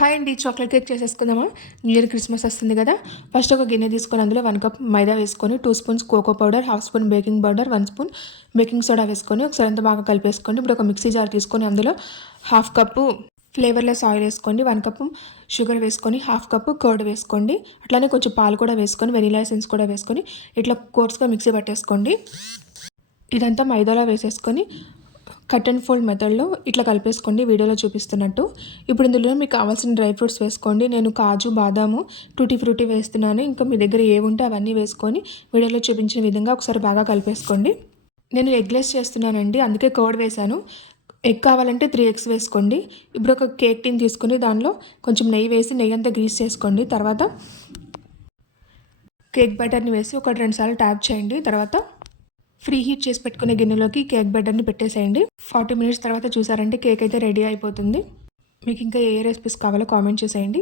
Hi అండి, chocolate cake చేసేసుకుందామా. New year Christmas వస్తుంది కదా. ఫస్ట్ ఒక గిన్నె తీసుకొని అందులో 1 కప్ మైదా వేసుకొని 2 spoons cocoa powder, 1/2 spoon baking powder, 1 spoon baking soda వేసుకొని ఒకసారి అంతా బాగా కలిపేసుకోండి. ఇప్పుడు ఒక మిక్సీ జార్ తీసుకొని అందులో 1/2 కప్పు ఫ్లేవర్లెస్ ఆయిల్ వేసుకోండి, 1 కప్పు షుగర్ వేసుకొని 1/2 కప్పు కర్డ్ వేసుకోండి. అట్లానే కొంచెం పాలు కూడా వేసుకొని వెనిలా ఎసెన్స్ కూడా వేసుకొని ఇట్లా కోర్స్గా మిక్సీ పట్టేసుకోండి. ఇదంతా మైదాలో వేసేసుకొని కట్ అండ్ ఫోల్డ్ మెథడ్లో ఇట్లా కలిపేసుకోండి, వీడియోలో చూపిస్తున్నట్టు. ఇప్పుడు ఇందులో మీకు కావాల్సిన డ్రై ఫ్రూట్స్ వేసుకోండి. నేను కాజు, బాదాము, టూటీ ఫ్రూటీ వేస్తున్నాను. ఇంకా మీ దగ్గర ఏముంటే అవన్నీ వేసుకొని వీడియోలో చూపించిన విధంగా ఒకసారి బాగా కలిపేసుకోండి. నేను ఎగ్లెస్ చేస్తున్నానండి, అందుకే కర్డ్ వేశాను. ఎగ్ కావాలంటే 3 ఎగ్స్ వేసుకోండి. ఇప్పుడు ఒక కేక్ టిన్ తీసుకుని దానిలో కొంచెం నెయ్యి వేసి నెయ్యి అంతా గ్రీస్ చేసుకోండి. తర్వాత కేక్ బ్యాటర్ని వేసి ఒక 2 సార్లు ట్యాప్ చేయండి. తర్వాత ఫ్రీ హీట్ చేసి పెట్టుకునే గిన్నెలోకి కేక్ బ్యాటర్ని పెట్టేసేయండి. 40 మినిట్స్ తర్వాత చూసారంటే కేక్ అయితే రెడీ అయిపోతుంది. మీకు ఇంకా ఏ రెసిపీస్ కావాలో కామెంట్ చేసేయండి.